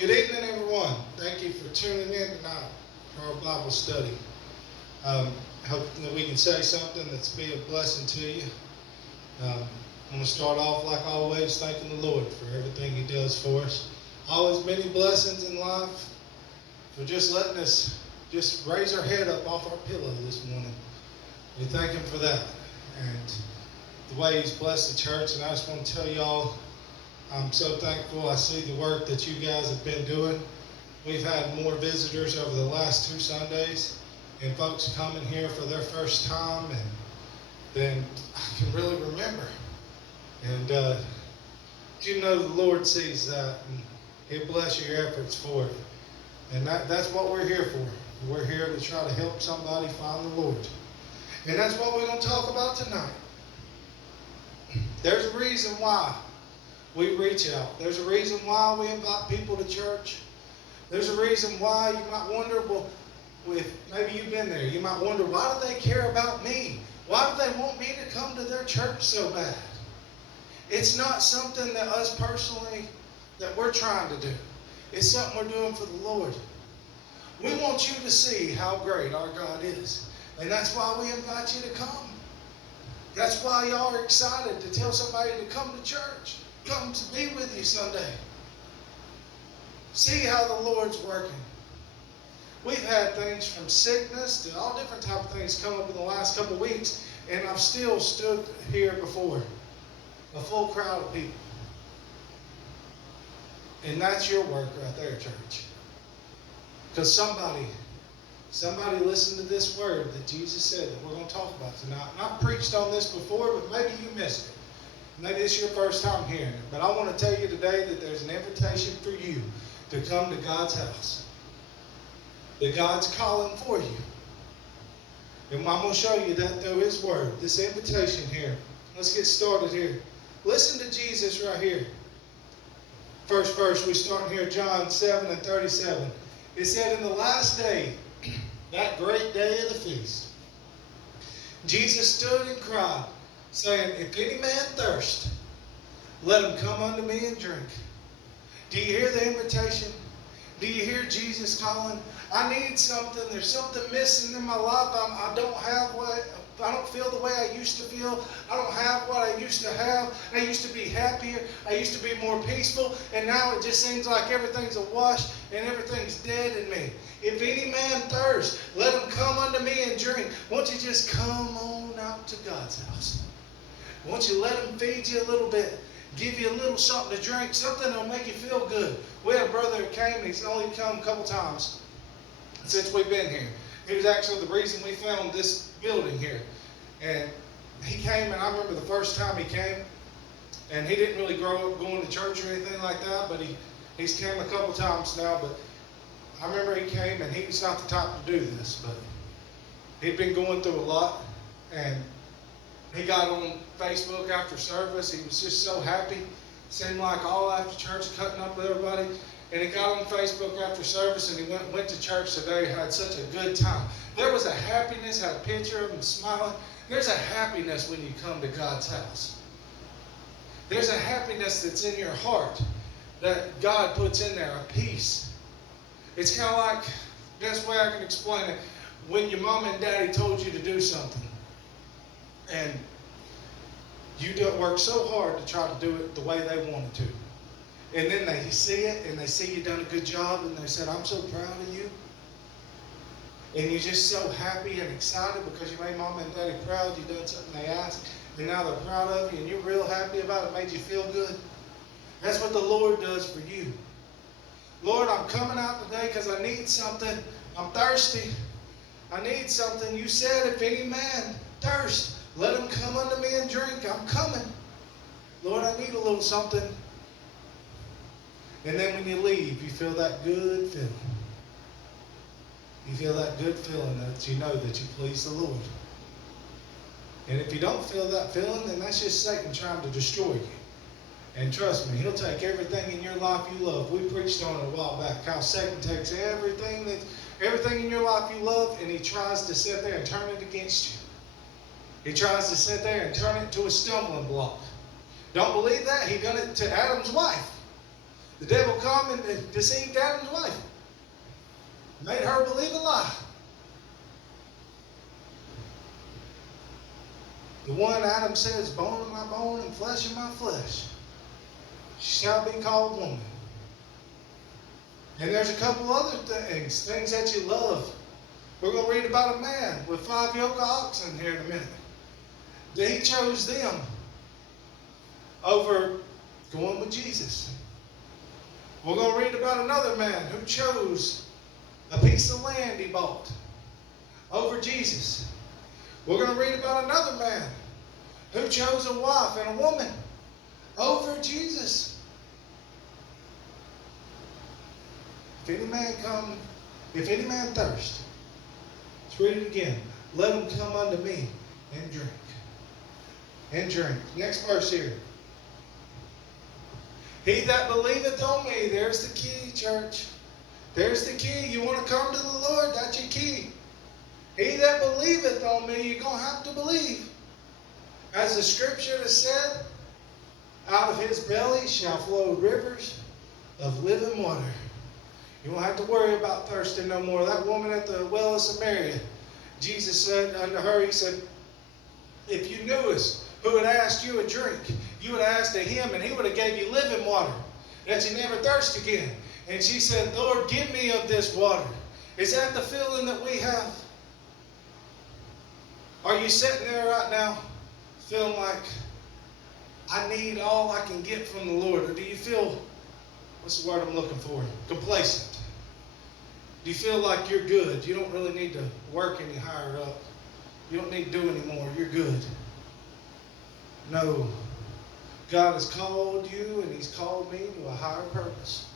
Good evening, everyone. Thank you for tuning in tonight for our Bible study. Hope that we can say something that's be a blessing to you. I'm going to start off, like always, thanking the Lord for everything He does for us. Always many blessings in life for just letting us just raise our head up off our pillow this morning. We thank Him for that and the way He's blessed the church. And I just want to tell y'all, I'm so thankful. I see the work that you guys have been doing. We've had more visitors over the last 2 Sundays and folks coming here for their first time than I can really remember. And you know the Lord sees that and He'll bless your efforts for it. And that's what we're here for. We're here to try to help somebody find the Lord. And that's what we're going to talk about tonight. There's a reason why we reach out. There's a reason why we invite people to church. There's a reason why you might wonder, well, if maybe you've been there, you might wonder, why do they care about me? Why do they want me to come to their church so bad? It's not something that us personally, that we're trying to do. It's something we're doing for the Lord. We want you to see how great our God is. And that's why we invite you to come. That's why y'all are excited to tell somebody to come to church. Come to be with you Sunday. See how the Lord's working. We've had things from sickness to all different type of things come up in the last couple of weeks, and I've still stood here before a full crowd of people. And that's your work right there, church. Because somebody listened to this word that Jesus said that we're going to talk about tonight. And I've preached on this before, but maybe you missed it. Maybe it's your first time hearing it. But I want to tell you today that there's an invitation for you to come to God's house. That God's calling for you. And I'm going to show you that through His word. This invitation here. Let's get started here. Listen to Jesus right here. First verse, we start here, John 7:37. It said, in the last day, that great day of the feast, Jesus stood and cried, saying, if any man thirst, let him come unto me and drink. Do you hear the invitation? Do you hear Jesus calling? I need something. There's something missing in my life. I don't feel the way I used to feel. I don't have what I used to have. I used to be happier. I used to be more peaceful. And now it just seems like everything's awash and everything's dead in me. If any man thirst, let him come unto me and drink. Won't you just come on out to God's house? Won't you let him feed you a little bit? Give you a little something to drink, something that'll make you feel good. We had a brother that came, and he's only come a couple times since we've been here. He was actually the reason we found this building here. And he came, and I remember the first time he came, and he didn't really grow up going to church or anything like that, but he's came a couple times now. But I remember he came, and he was not the type to do this, but he'd been going through a lot, and he got on Facebook after service. He was just so happy. Seemed like all after church, cutting up with everybody. And he got on Facebook after service, and he went to church today. Had such a good time. There was a happiness. Had a picture of him smiling. There's a happiness when you come to God's house. There's a happiness that's in your heart that God puts in there, a peace. It's kind of like, best way I can explain it, when your mom and daddy told you to do something. And you work so hard to try to do it the way they wanted to. And then they see it, and they see you done a good job, and they said, I'm so proud of you. And you're just so happy and excited because you made mom and daddy proud. You done something they asked, and now they're proud of you, and you're real happy about it. Made you feel good. That's what the Lord does for you. Lord, I'm coming out today because I need something. I'm thirsty. I need something. You said, if any man thirst, let him come unto me and drink. I'm coming. Lord, I need a little something. And then when you leave, you feel that good feeling. You feel that good feeling that you know that you please the Lord. And if you don't feel that feeling, then that's just Satan trying to destroy you. And trust me, he'll take everything in your life you love. We preached on it a while back, how Satan takes everything in your life you love, and he tries to sit there and turn it against you. He tries to sit there and turn it to a stumbling block. Don't believe that? He done it to Adam's wife. The devil come and deceived Adam's wife. Made her believe a lie. The one Adam says, bone of my bone and flesh of my flesh. She shall be called woman. And there's a couple other things that you love. We're going to read about a man with 5 yoke of oxen here in a minute. That he chose them over going with Jesus. We're going to read about another man who chose a piece of land he bought over Jesus. We're going to read about another man who chose a wife and a woman over Jesus. If any man thirst, let's read it again. Let him come unto me and drink. And drink. Next verse here. He that believeth on me, there's the key, church. There's the key. You want to come to the Lord, that's your key. He that believeth on me, you're going to have to believe. As the scripture has said, out of his belly shall flow rivers of living water. You won't have to worry about thirsting no more. That woman at the well of Samaria, Jesus said unto her, he said, if you knew us, who had asked you a drink, you would have asked of him, and he would have gave you living water, that you never thirst again. And she said, Lord, give me of this water. Is that the feeling that we have? Are you sitting there right now feeling like, I need all I can get from the Lord? Or do you feel, what's the word I'm looking for? Complacent. Do you feel like you're good? You don't really need to work any higher up. You don't need to do anymore. You're good. No. God has called you and he's called me to a higher purpose.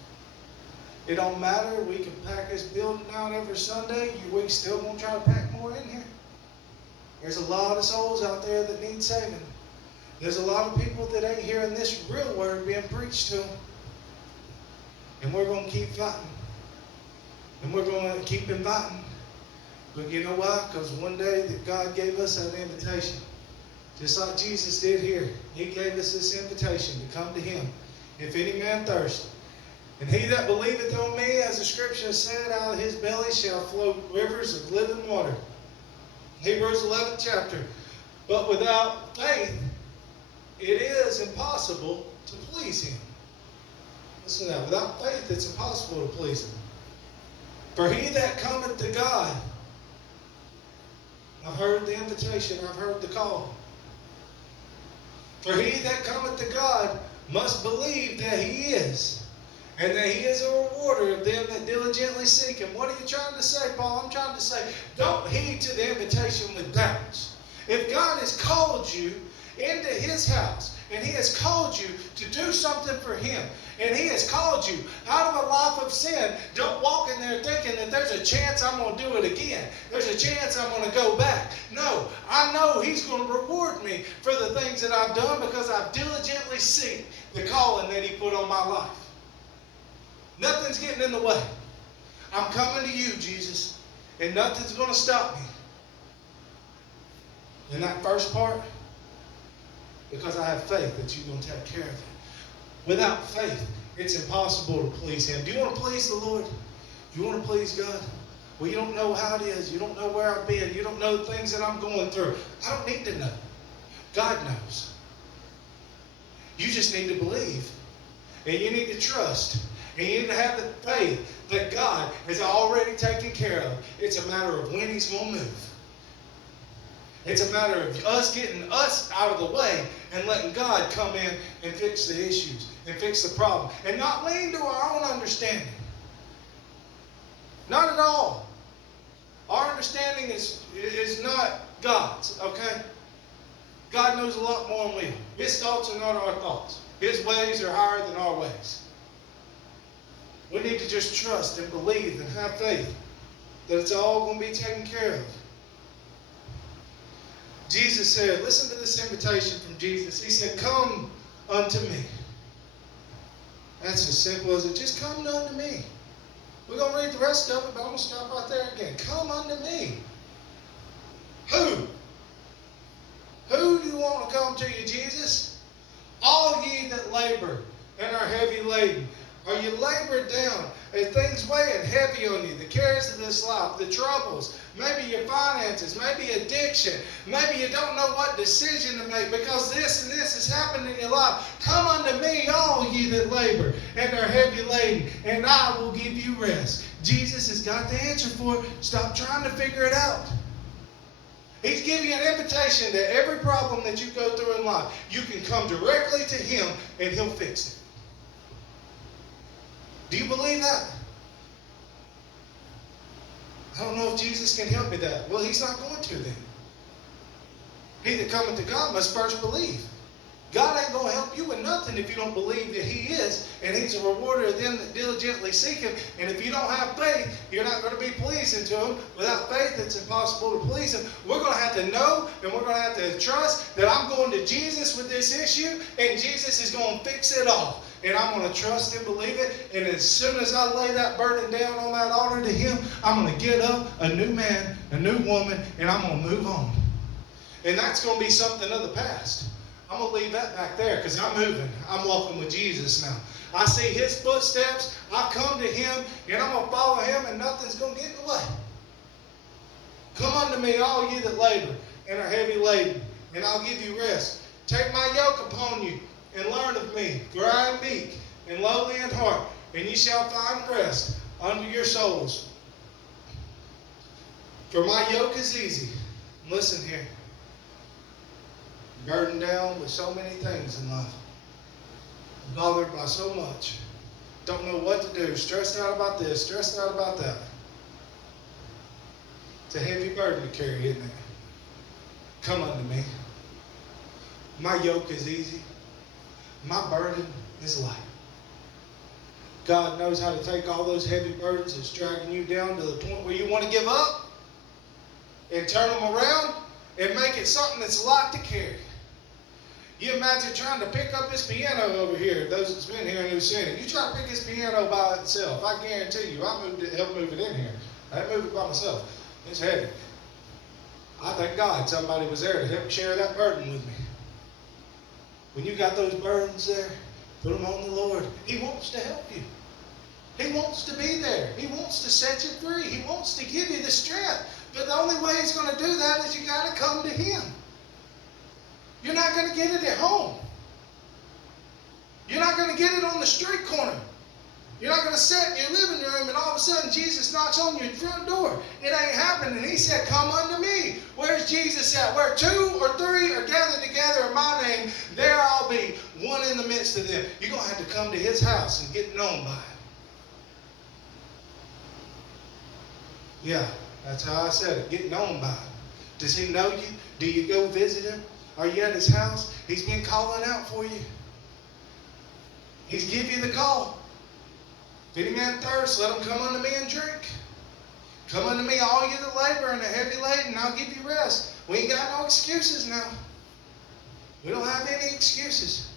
It don't matter. We can pack this building out every Sunday. We still going to try to pack more in here. There's a lot of souls out there that need saving. There's a lot of people that ain't hearing this real word being preached to them. And we're going to keep fighting. And we're going to keep inviting. But you know why? Because one day that God gave us an invitation. Just like Jesus did here. He gave us this invitation to come to him. If any man thirst. And he that believeth on me, as the scripture said, out of his belly shall flow rivers of living water. Hebrews 11th chapter. But without faith, it is impossible to please him. Listen now, without faith, it's impossible to please him. For he that cometh to God, I've heard the invitation, I've heard the call. For he that cometh to God must believe that he is, and that he is a rewarder of them that diligently seek him. What are you trying to say, Paul? I'm trying to say, don't heed to the invitation with doubts. If God has called you into his house, and he has called you to do something for him, and he has called you out of a life of sin, don't walk in there thinking that there's a chance I'm going to do it again. There's a chance I'm going to go back. No, I know he's going to reward me for the things that I've done because I've diligently seek the calling that he put on my life. Nothing's getting in the way. I'm coming to you, Jesus, and nothing's going to stop me. In that first part, because I have faith that you're going to take care of it. Without faith, it's impossible to please him. Do you want to please the Lord? Do you want to please God? Well, you don't know how it is. You don't know where I've been. You don't know the things that I'm going through. I don't need to know. God knows. You just need to believe. And you need to trust. And you need to have the faith that God has already taken care of. It's a matter of when he's going to move. It's a matter of us getting us out of the way and letting God come in and fix the issues and fix the problem. And not lean to our own understanding. Not at all. Our understanding is not God's, okay? God knows a lot more than we do. His thoughts are not our thoughts. His ways are higher than our ways. We need to just trust and believe and have faith that it's all going to be taken care of. Jesus said, listen to this invitation from Jesus. He said, come unto me. That's as simple as it. Just come unto me. We're going to read the rest of it, but I'm going to stop right there again. Come unto me. Who? Who do you want to come to you, Jesus? All ye that labor and are heavy laden, Are you labored down? Are things weighing heavy on you? The cares of this life, the troubles, maybe your finances, maybe addiction, maybe you don't know what decision to make because this and this has happened in your life. Come unto me, all ye that labor and are heavy laden, and I will give you rest. Jesus has got the answer for it. Stop trying to figure it out. He's giving you an invitation that every problem that you go through in life, you can come directly to Him and He'll fix it. Do you believe that? I don't know if Jesus can help me that. Well, He's not going to then. He that cometh to God must first believe. God ain't going to help you with nothing if you don't believe that He is, and He's a rewarder of them that diligently seek Him. And if you don't have faith, you're not going to be pleasing to Him. Without faith, it's impossible to please Him. We're going to have to know, and we're going to have to trust that I'm going to Jesus with this issue, and Jesus is going to fix it all. And I'm going to trust and believe it. And as soon as I lay that burden down on that altar to Him, I'm going to get up a new man, a new woman, and I'm going to move on. And that's going to be something of the past. I'm going to leave that back there because I'm moving. I'm walking with Jesus now. I see His footsteps. I come to Him, and I'm going to follow Him, and nothing's going to get in the way. Come unto me, all ye that labor and are heavy laden, and I'll give you rest. Take my yoke upon you, and learn of me, for I am meek and lowly in heart, and ye shall find rest unto your souls. For my yoke is easy. Listen here. Burdened down with so many things in life. Bothered by so much. Don't know what to do. Stressed out about this, stressed out about that. It's a heavy burden to carry, isn't it? Come unto me. My yoke is easy. My burden is light. God knows how to take all those heavy burdens that's dragging you down to the point where you want to give up and turn them around and make it something that's light to carry. You imagine trying to pick up this piano over here, those that's been here and who've seen it. You try to pick this piano by itself, I guarantee you, I helped move it in here. I didn't move it by myself. It's heavy. I thank God somebody was there to help share that burden with me. When you got those burdens there, put them on the Lord. He wants to help you. He wants to be there. He wants to set you free. He wants to give you the strength. But the only way He's going to do that is you got to come to Him. You're not going to get it at home. You're not going to get it on the street corner. You're not going to sit in your living room and all of a sudden Jesus knocks on your front door. It ain't happening. He said, come unto me. Where's Jesus at? Where 2 or 3 are gathered together in my name, there I'll be, one in the midst of them. You're going to have to come to His house and get known by Him. Yeah, that's how I said it. Get known by Him. Does He know you? Do you go visit Him? Are you at His house? He's been calling out for you. He's give you the call. If any man thirst, let him come unto me and drink. Come unto me, all you that labor and are heavy laden, and I'll give you rest. We ain't got no excuses now. We don't have any excuses.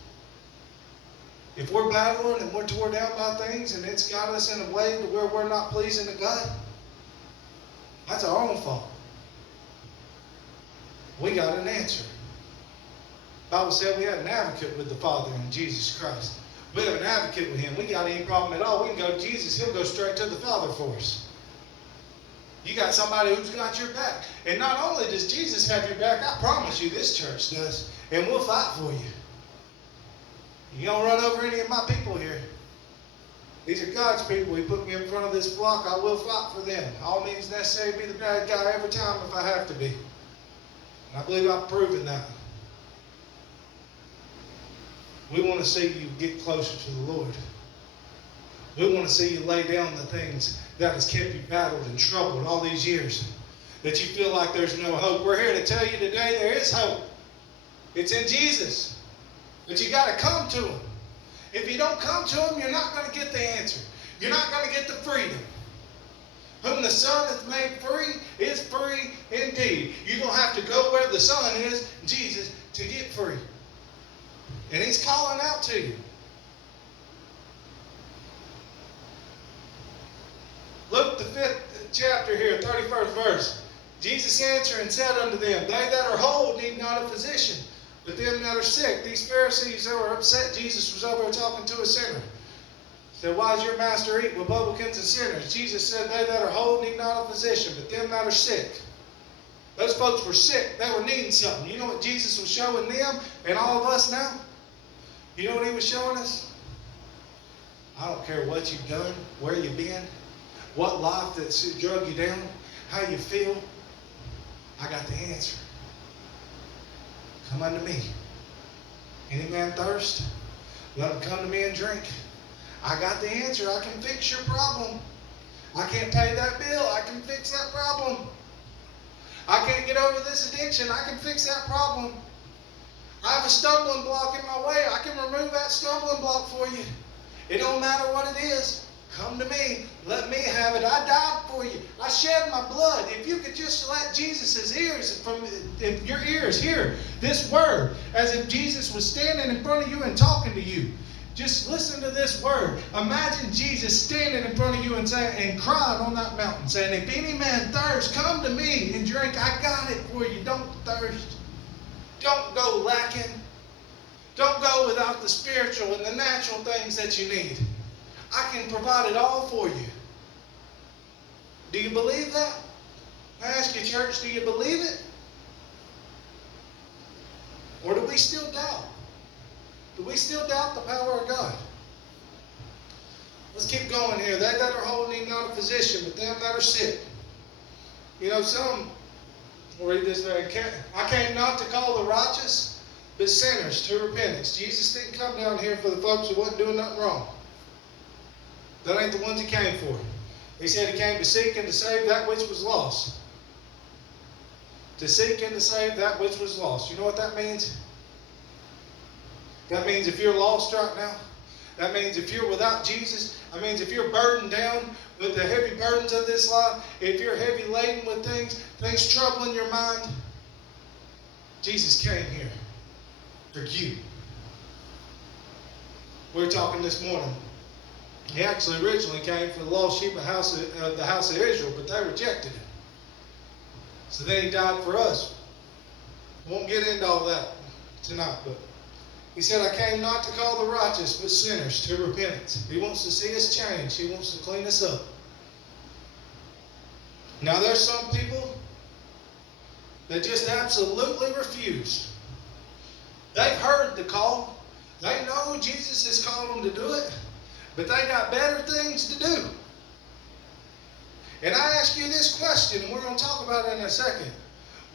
If we're battling and we're torn down by things and it's got us in a way to where we're not pleasing to God, that's our own fault. We got an answer. The Bible said we had an advocate with the Father in Jesus Christ. We have an advocate with Him. We got any problem at all, we can go to Jesus. He'll go straight to the Father for us. You got somebody who's got your back. And not only does Jesus have your back, I promise you this church does. And we'll fight for you. You don't run over any of my people here. These are God's people. He put me in front of this flock. I will fight for them. All means necessary to be the bad guy every time if I have to be. And I believe I've proven that. We want to see you get closer to the Lord. We want to see you lay down the things that has kept you battled and troubled all these years. That you feel like there's no hope. We're here to tell you today there is hope. It's in Jesus. But you got to come to Him. If you don't come to Him, you're not going to get the answer. You're not going to get the freedom. Whom the Son hath made free is free indeed. You're going to have to go where the Son is, Jesus, to get free. And He's calling out to you. Luke the 5th chapter here, 31st verse. Jesus answered and said unto them, they that are whole need not a physician, but them that are sick. These Pharisees that were upset Jesus was over talking to a sinner. Said, why does your master eat with publicans and sinners? Jesus said, they that are whole need not a physician, but them that are sick. Those folks were sick. They were needing something. You know what Jesus was showing them and all of us now? You know what he was showing us? I don't care what you've done, where you've been, what life that's drug you down, how you feel. I got the answer. Come unto me. Any man thirst? Let him come to me and drink. I got the answer. I can fix your problem. I can't pay that bill. I can fix that problem. I can't get over this addiction. I can fix that problem. I have a stumbling block in my way. I can remove that stumbling block for you. It don't matter what it is. Come to me. Let me have it. I died for you. I shed my blood. If you could just let Jesus' ears, if your ears hear this word, as if Jesus was standing in front of you and talking to you. Just listen to this word. Imagine Jesus standing in front of you and saying, and crying on that mountain, saying, if any man thirst, come to me and drink. I got it for you. Don't thirst. Don't go lacking. Don't go without the spiritual and the natural things that you need. I can provide it all for you. Do you believe that? I ask you, church, do you believe it? Or do we still doubt? Do we still doubt the power of God? Let's keep going here. They that are whole need not a physician, but them that are sick. You know, we'll read this very carefully. I came not to call the righteous, but sinners to repentance. Jesus didn't come down here for the folks who wasn't doing nothing wrong. That ain't the ones he came for. He said he came to seek and to save that which was lost. To seek and to save that which was lost. You know what that means? That means if you're lost right now, that means if you're without Jesus, that means if you're burdened down with the heavy burdens of this life, if you're heavy laden with things troubling your mind, Jesus came here for you. We were talking this morning. He actually originally came for the lost sheep of the house of Israel, but they rejected him. So then he died for us. Won't get into all that tonight, but he said, I came not to call the righteous, but sinners to repentance. He wants to see us change. He wants to clean us up. Now there's some people that just absolutely refuse. They've heard the call. They know Jesus has called them to do it, but they got better things to do. And I ask you this question, and we're going to talk about it in a second.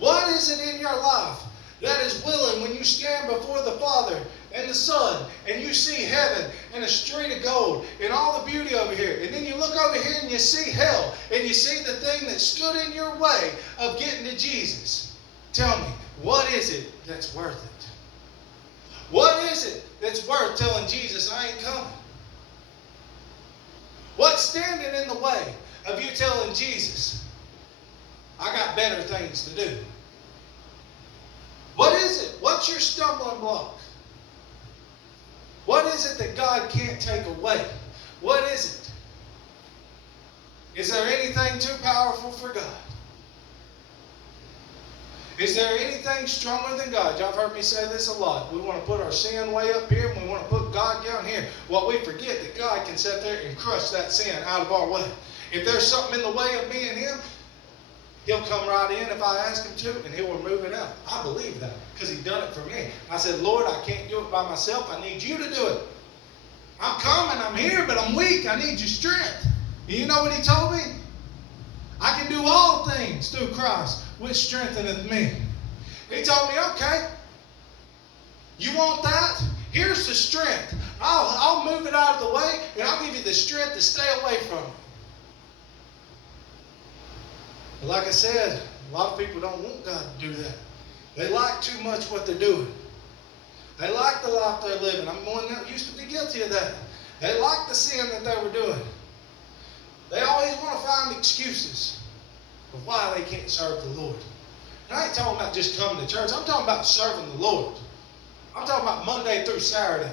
What is it in your life that is willing when you stand before the Father and the Son and you see heaven and a street of gold and all the beauty over here, and then you look over here and you see hell and you see the thing that stood in your way of getting to Jesus? Tell me, what is it that's worth it? What is it that's worth telling Jesus I ain't coming? What's standing in the way of you telling Jesus I got better things to do? What is it? What's your stumbling block? What is it that God can't take away? What is it? Is there anything too powerful for God? Is there anything stronger than God? Y'all have heard me say this a lot. We want to put our sin way up here and we want to put God down here. Well, we forget that God can sit there and crush that sin out of our way. If there's something in the way of me and Him, He'll come right in if I ask Him to, and He'll remove it out. I believe that because He done it for me. I said, Lord, I can't do it by myself. I need You to do it. I'm coming. I'm here, but I'm weak. I need Your strength. And you know what He told me? I can do all things through Christ, which strengtheneth me. He told me, okay, you want that? Here's the strength. I'll move it out of the way, and I'll give you the strength to stay away from it. But like I said, a lot of people don't want God to do that. They like too much what they're doing. They like the life they're living. I'm one that used to be guilty of that. They like the sin that they were doing. They always want to find excuses of why they can't serve the Lord. And I ain't talking about just coming to church. I'm talking about serving the Lord. I'm talking about Monday through Saturday.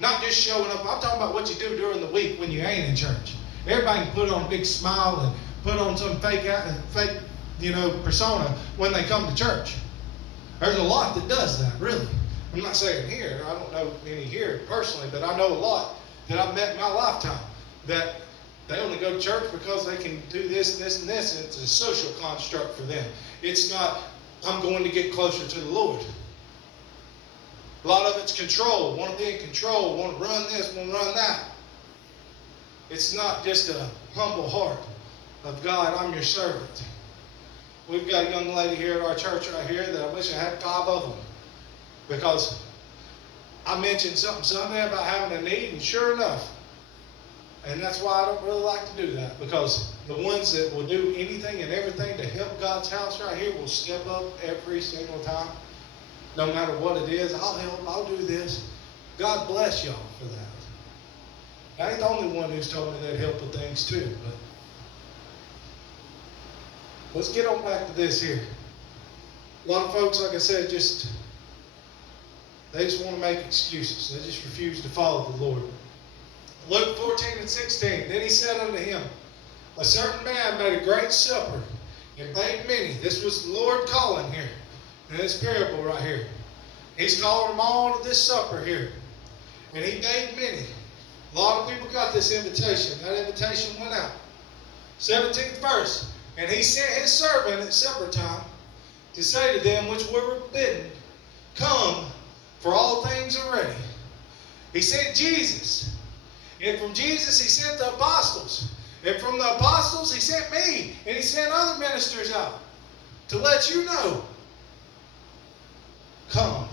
Not just showing up. I'm talking about what you do during the week when you ain't in church. Everybody can put on a big smile and put on some fake, persona when they come to church. There's a lot that does that, really. I'm not saying here. I don't know any here personally, but I know a lot that I've met in my lifetime that they only go to church because they can do this, this, and this, and it's a social construct for them. It's not, I'm going to get closer to the Lord. A lot of it's control. Want to be in control. Want to run this, want to run that. It's not just a humble heart of God, I'm your servant. We've got a young lady here at our church right here that I wish I had 5 of them. Because I mentioned something Sunday about having a need, and sure enough, and that's why I don't really like to do that, because the ones that will do anything and everything to help God's house right here will step up every single time. No matter what it is, I'll help, I'll do this. God bless y'all for that. I ain't the only one who's told me they'd help with things too, but let's get on back to this here. A lot of folks, like I said, they just want to make excuses. They just refuse to follow the Lord. Luke 14:16, then he said unto him, a certain man made a great supper and bade many. This was the Lord calling here in this parable right here. He's calling them all to this supper here. And he bade many. A lot of people got this invitation. That invitation went out. 17th verse. And he sent his servant at supper time to say to them which were bidden, come, for all things are ready. He sent Jesus. And from Jesus he sent the apostles. And from the apostles he sent me. And he sent other ministers out to let you know, come,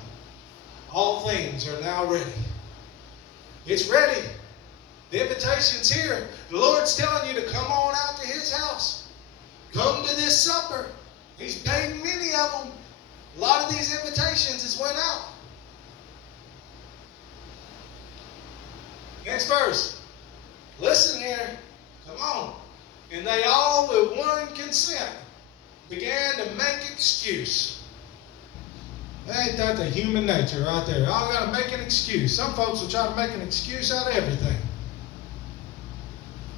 all things are now ready. It's ready. The invitation's here. The Lord's telling you to come on out to his house. Come to this supper. He's paid many of them. A lot of these invitations has went out. Next verse. Listen here. Come on. And they all with one consent began to make excuse. Ain't that the human nature right there? All got to make an excuse. Some folks will try to make an excuse out of everything.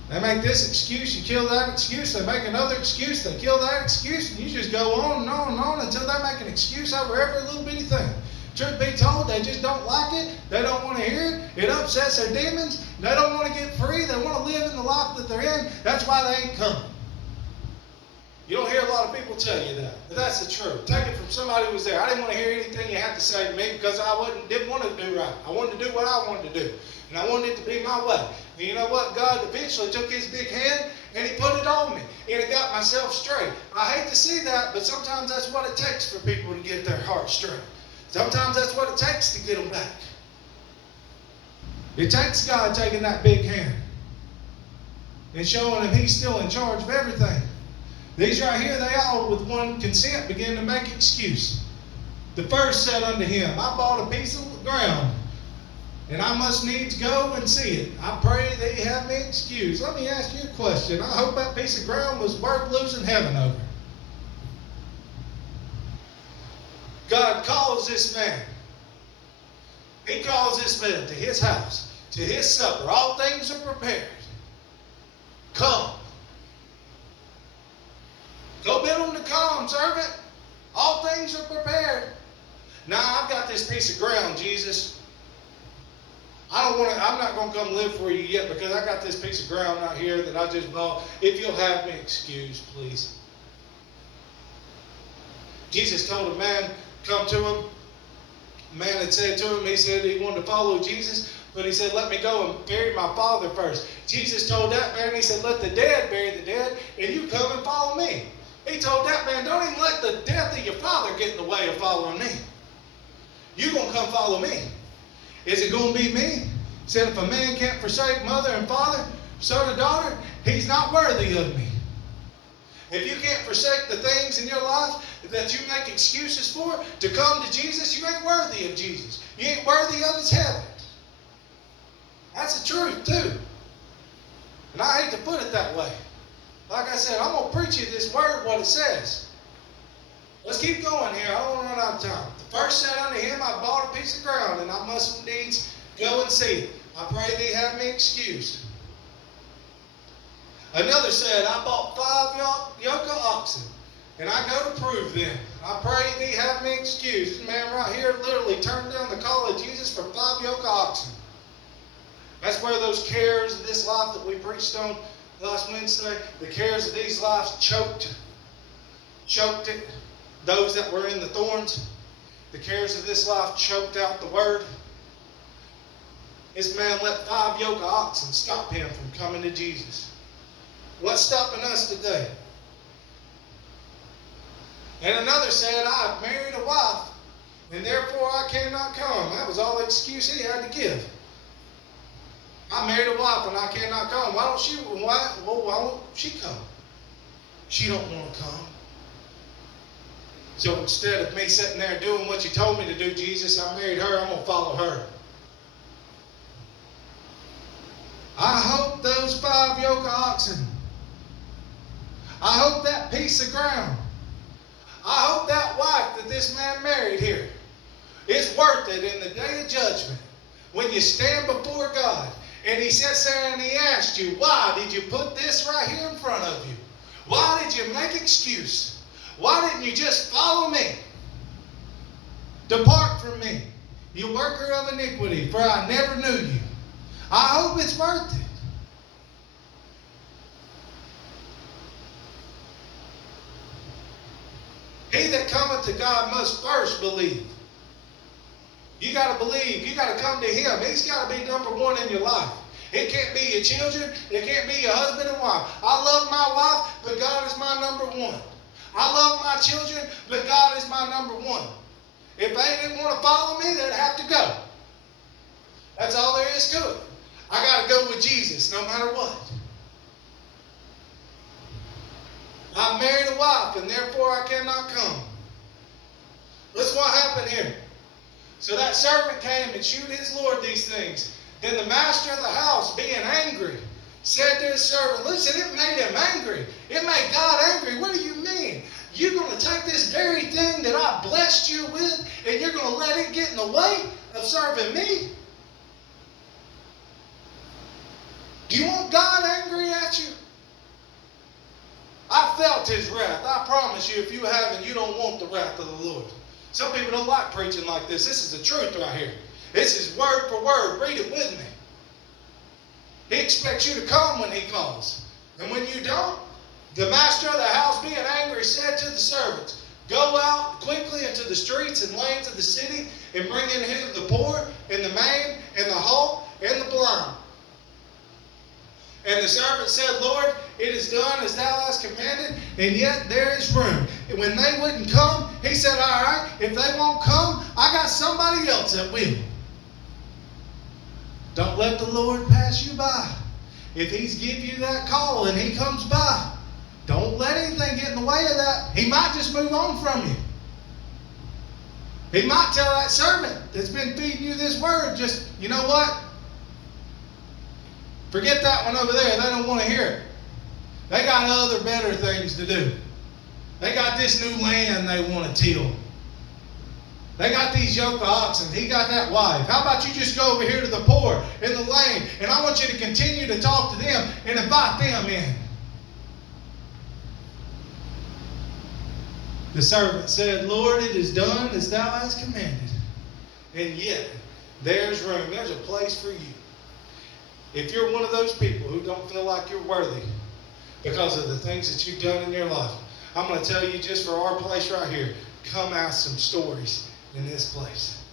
They make this excuse, you kill that excuse, they make another excuse, they kill that excuse, and you just go on and on and on until they make an excuse over every little bitty thing. Truth be told, they just don't like it, they don't want to hear it, it upsets their demons, they don't want to get free, they want to live in the life that they're in, that's why they ain't coming. You don't hear a lot of people tell you that, but that's the truth. Take it from somebody who was there. I didn't want to hear anything you had to say to me because I didn't want to do right. I wanted to do what I wanted to do, and I wanted it to be my way. And you know what? God eventually took his big hand and he put it on me, and it got myself straight. I hate to see that, but sometimes that's what it takes for people to get their heart straight. Sometimes that's what it takes to get them back. It takes God taking that big hand and showing him he's still in charge of everything. These right here, they all with one consent begin to make excuse. The first said unto him, I bought a piece of ground, and I must needs go and see it. I pray that you have me excused. Let me ask you a question. I hope that piece of ground was worth losing heaven over. God calls this man. He calls this man to his house, to his supper. All things are prepared. Come. Go bid them to come, servant. All things are prepared. Now I've got this piece of ground, Jesus. I'm not going to come live for you yet because I got this piece of ground out here that I just bought. If you'll have me excused, please. Jesus told a man, come to him. The man had said to him, he said he wanted to follow Jesus, but he said, let me go and bury my father first. Jesus told that man, he said, let the dead bury the dead, and you come and follow me. He told that man, don't even let the death of your father get in the way of following me. You're going to come follow me. Is it going to be me? He said, if a man can't forsake mother and father, son and daughter, he's not worthy of me. If you can't forsake the things in your life that you make excuses for to come to Jesus, you ain't worthy of Jesus. You ain't worthy of his heaven. That's the truth too. And I hate to put it that way. Like I said, I'm going to preach you this word, what it says. Let's keep going here. I don't want to run out of time. The first said unto him, I bought a piece of ground, and I must needs go and see it. I pray thee have me excused. Another said, I bought 5 yoke of oxen, and I go to prove them. I pray thee have me excused. This man right here literally turned down the call of Jesus for 5 yoke of oxen. That's where those cares of this life that we preached on last Wednesday, the cares of these lives choked it. Those that were in the thorns, the cares of this life choked out the word. This man let 5 yoke of oxen stop him from coming to Jesus. What's stopping us today? And another said, I have married a wife, and therefore I cannot come. That was all the excuse he had to give. I married a wife and I cannot come. Why won't she come? She don't want to come. So instead of me sitting there doing what you told me to do, Jesus, I married her, I'm going to follow her. I hope those 5 yoke of oxen, I hope that piece of ground, I hope that wife that this man married here is worth it in the day of judgment. When you stand before God and he sits there and he asks you, why did you put this right here in front of you? Why did you make excuse? Why didn't you just follow me? Depart from me, you worker of iniquity, for I never knew you. I hope it's worth it. He that cometh to God must first believe. You got to believe. You got to come to Him. He's got to be number one in your life. It can't be your children. It can't be your husband and wife. I love my wife, but God is my number one. I love my children, but God is my number one. If they didn't want to follow me, they'd have to go. That's all there is to it. I got to go with Jesus no matter what. I married a wife, and therefore I cannot come. Listen what happened here. So that servant came and shewed his Lord these things. Then the master of the house, being angry, said to his servant, listen, it made him angry. It made God angry. What do you mean? You're going to take this very thing that I blessed you with, and you're going to let it get in the way of serving me? Do you want God angry at you? I felt His wrath. I promise you, if you haven't, you don't want the wrath of the Lord. Some people don't like preaching like this. This is the truth right here. This is word for word. Read it with me. He expects you to come when He calls. And when you don't, the master of the house, being angry, said to the servants, go out quickly into the streets and lanes of the city, and bring in hither the poor, and the maimed, and the halt, and the blind. And the servant said, Lord, it is done as thou hast commanded, and yet there is room. And when they wouldn't come, he said, all right, if they won't come, I got somebody else that will. Don't let the Lord pass you by. If He's give you that call and He comes by, don't let anything get in the way of that. He might just move on from you. He might tell that servant that's been feeding you this word, just, you know what? Forget that one over there. They don't want to hear it. They got other better things to do. They got this new land they want to till. They got these yoke of oxen. He got that wife. How about you just go over here to the poor in the lane, and I want you to continue to talk to them and invite them in. The servant said, Lord, it is done as thou hast commanded. And yet, there's room. There's a place for you. If you're one of those people who don't feel like you're worthy because of the things that you've done in your life, I'm going to tell you just for our place right here, come ask some stories in this place.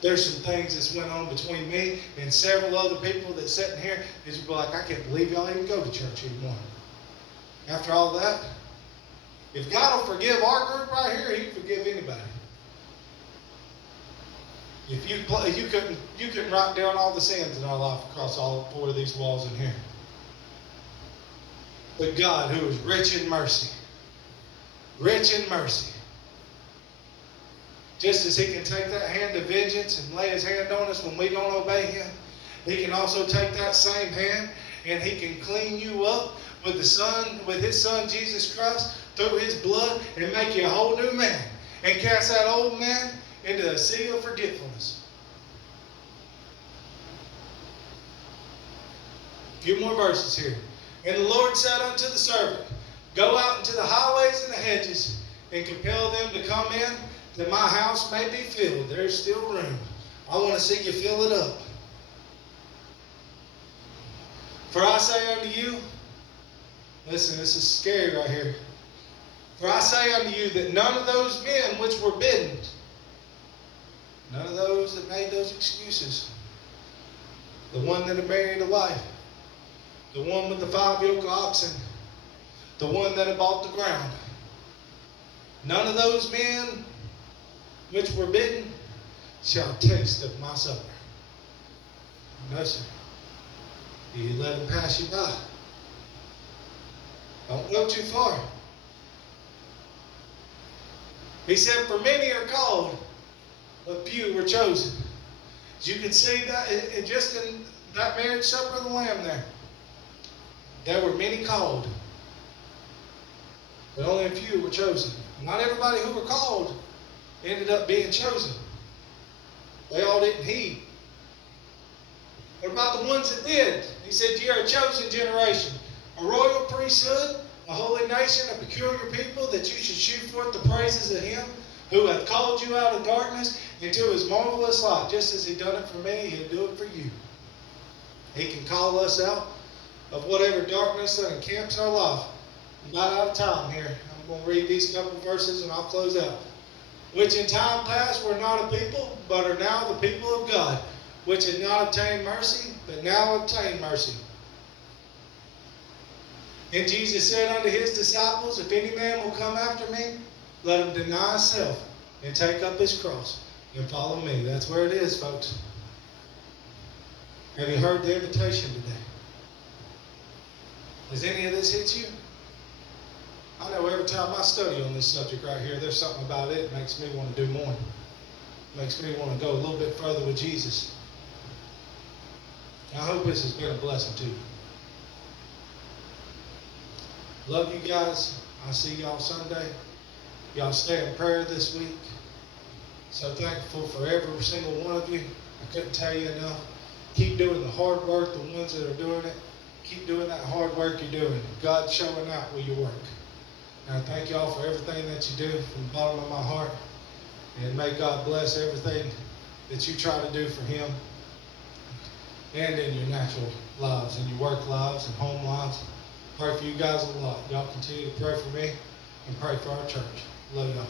There's some things that's went on between me and several other people that's sitting here that you'd be like, I can't believe y'all even go to church anymore. After all that, if God will forgive our group right here, He can forgive anybody. If you couldn't write down all the sins in our life across all 4 of these walls in here. But God, who is rich in mercy, just as He can take that hand of vengeance and lay His hand on us when we don't obey Him, He can also take that same hand and He can clean you up with His Son Jesus Christ through His blood and make you a whole new man and cast that old man into a sea of forgetfulness. A few more verses here. And the Lord said unto the servant, go out into the highways and the hedges, and compel them to come in, that my house may be filled. There's still room. I want to see you fill it up. For I say unto you, listen, this is scary right here. For I say unto you that none of those men which were bidden, none of those that made those excuses, the one that had married a wife, the one with the 5 yoke of oxen, the one that had bought the ground, none of those men which were bidden shall taste of my supper. No, sir. You let him pass you by. Don't go too far. He said, for many are called, but few were chosen. As you can see that just in that marriage supper of the Lamb there were many called, but only a few were chosen. Not everybody who were called ended up being chosen. They all didn't heed. What about the ones that did? He said, you are a chosen generation, a royal priesthood, a holy nation, a peculiar people, that you should shew forth the praises of him who hath called you out of darkness into his marvelous light. Just as he done it for me, he'll do it for you. He can call us out of whatever darkness that encamps our life. I'm not out of time here. I'm going to read these couple verses and I'll close out. Which in time past were not a people, but are now the people of God, which had not obtained mercy, but now obtain mercy. And Jesus said unto his disciples, if any man will come after me, let him deny himself and take up his cross and follow me. That's where it is, folks. Have you heard the invitation today? Has any of this hit you? I know every time I study on this subject right here, there's something about it that makes me want to do more. Makes me want to go a little bit further with Jesus. I hope this has been a blessing to you. Love you guys. I'll see y'all Sunday. Y'all stay in prayer this week. So thankful for every single one of you. I couldn't tell you enough. Keep doing the hard work, the ones that are doing it. Keep doing that hard work you're doing. God's showing out where you work. And I thank y'all for everything that you do from the bottom of my heart. And may God bless everything that you try to do for him and in your natural lives, in your work lives and home lives. Pray for you guys a lot. Y'all continue to pray for me and pray for our church. Love y'all.